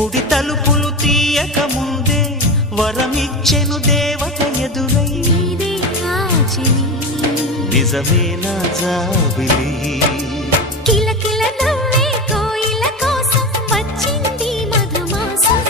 గుడి తలుపులు తీయక ముందే వరమిచ్చెను దేవత ఎదురై నిజమేనా జాబిలి కిలకిల నవ్వే కోయిల కోసం వచ్చింది మధుమాసం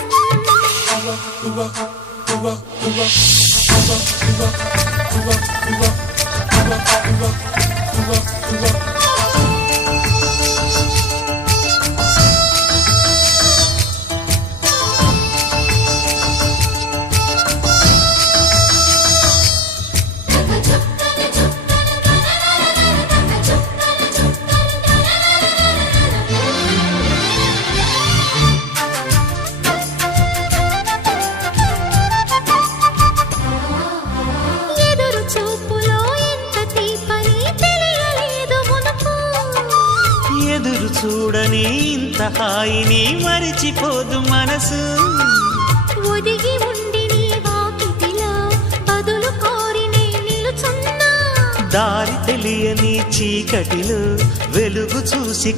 ఎదురు చూడని ఇంత హాయిని మరిచిపోదు మనసు ఒదిగి ఉండి నీ వాకిటిలో బదులు కోరి నే నిలుచున్నా దారి తెలియని చీకటిలో వెలుగు చూసి